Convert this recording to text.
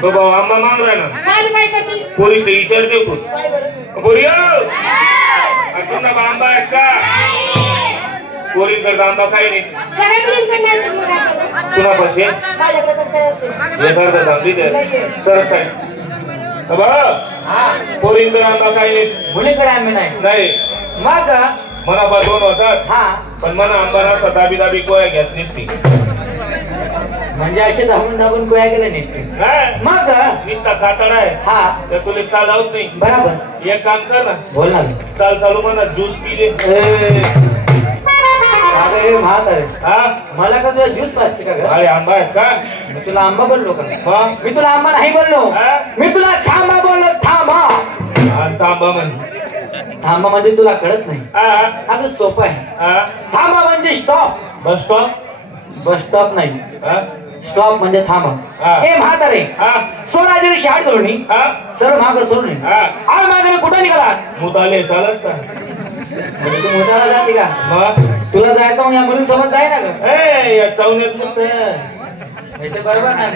तो भाऊ आंबा माग राहिला मला काय करते पोरीस विचार देतो काय बरं पोरी तुमचा आंबा आहे का पोरींकडचा आंबा काही नाही सगळ्या मुलींकडे नाही तर मग काय करणार? तुला पैसे माझ्याकडे कसं काय असते एखादा चांगली दे सर साहेब पोरींकडे आंबा काही नाही मुलीकडे आम्ही नाही नाही मग मना बा दोन होतात हा पण मना आंबा ना दाबी दाबी कोया घेत नसती म्हणजे असे धावून कोया गेले निष्ठे मग निष्ठा कातड आहे हा तर तुला चालवत नाही बरोबर एक काम कर ना बोल ना चालू म्हणा ज्यूस पिले अरे महात आहे हा मला का तुला ज्यूस पाजते का ग अरे आंबा आहे का मी तुला आंबा बोललो का हा मी तुला आंबा नाही बोललो मी तुला थांबा बोललो थांबा तांबा म्हणजे थांबा म्हणजे तुला कळत नाही अगं सोपं आहे हा थांबा म्हणजे stop bus stop bus stop नाही स्टॉप म्हणजे थांबा हे म्हातारे सोळा जरी शाट करून सर माग सोडून आळ मागे कुठं निघाला मुताले चालच का म्हणजे तू मोठ्याला जाते का मग तुला जायचं मग या मुलींसोबत जाय ना ग या चौण्यात मुत बरोबर ना